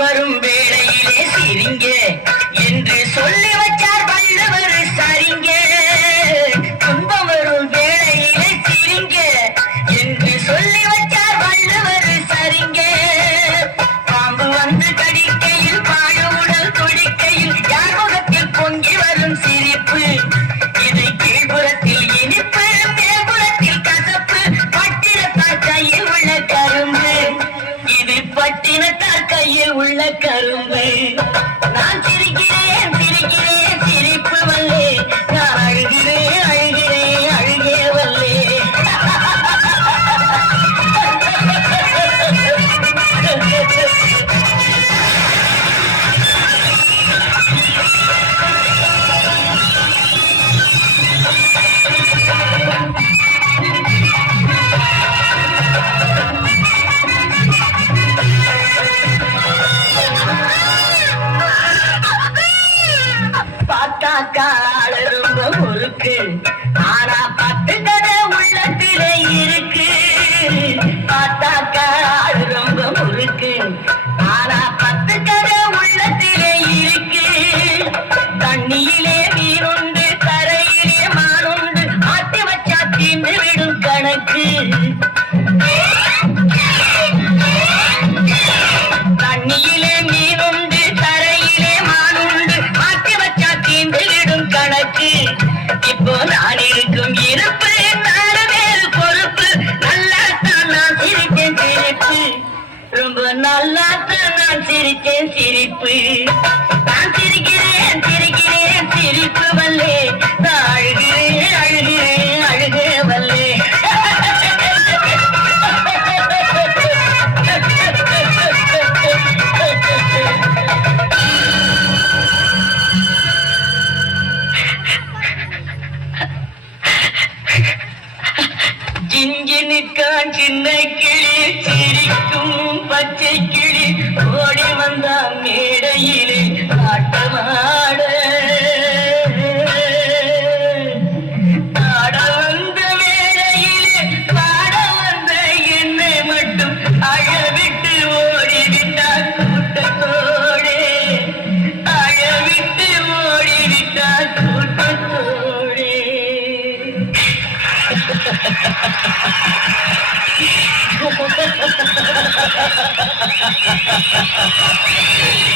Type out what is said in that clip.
வரும் வேளையிலே சிரிங்க என்று சொல்லி வச்சார் வள்ளுவர் சரிங்க. துன்பம் வரும் வேளையிலே சிரிங்க என்று சொல்லி வச்சார் வள்ளுவர் சரிங்க. பாம்பு வந்து கடிக்கையில் பாழுவுடல் துடிக்கையில் யார் முகத்தில் பொங்கி வரும் சிரிப்பு. இது கீழ்புறத்தில் இனிப்பு, மேல்புறத்தில் கசப்பு. பட்டினத்தார் கையில் உள்ள கரும்பு, இது பட்டினத்தார் கையில் உள்ள கரும்பு. நான் சிரிக்கிறேன் சிரிக்கிறேன் சிரிப்பு வல்லே, நான் அழுகிறேன் அழுகிறேன் அழுகே வல்லே. கால ரொம்ப முறுக்கு, ஆனா பத்து கதை உள்ளத்திலே இருக்கு. பார்த்தா கால ரொம்ப முறுக்கு, ஆனா பத்து கதை உள்ளத்திலே இருக்கு. தண்ணியிலே மீனுண்டு, கரையிலே மானுண்டு, ஆட்டி வச்சா தீண்டு விடும் கணக்கு. தண்ணியிலே மீனுண்டு, கரையிலே மானுண்டு, ஆட்டி வச்சா தீண்டு விடும் கணக்கு. இப்போ நான் இருக்கும் இருப்பு நாலு பேர் பொறுப்பு. நல்லாத்தான் நான் சிரித்தேன் சிரிப்பு, ரொம்ப நல்லாத்தான் நான் சிரித்தேன் சிரிப்பு. நான் சிரிக்கிறேன் சிரிக்கிறேன் சிரிப்பு வல்லே, நான் அழுகிறேன் அழுகிறேன் அழுகே வல்லே. ஜிஞ்சினுக்கான் சின்ன கிளி சிரிக்கும் பச்சை கிளி, ஓடி வந்தா மேடையிலே ஆட்டமாட. ஆட வந்த வேளையிலே பாட வந்த என்னை மட்டும் அழவிட்டு ஓடிவிட்டா கூட்டத்தோடே. அழவிட்டு ஓடிவிட்டா கூட்டத்தோடே. Ha ha ha ha ha ha!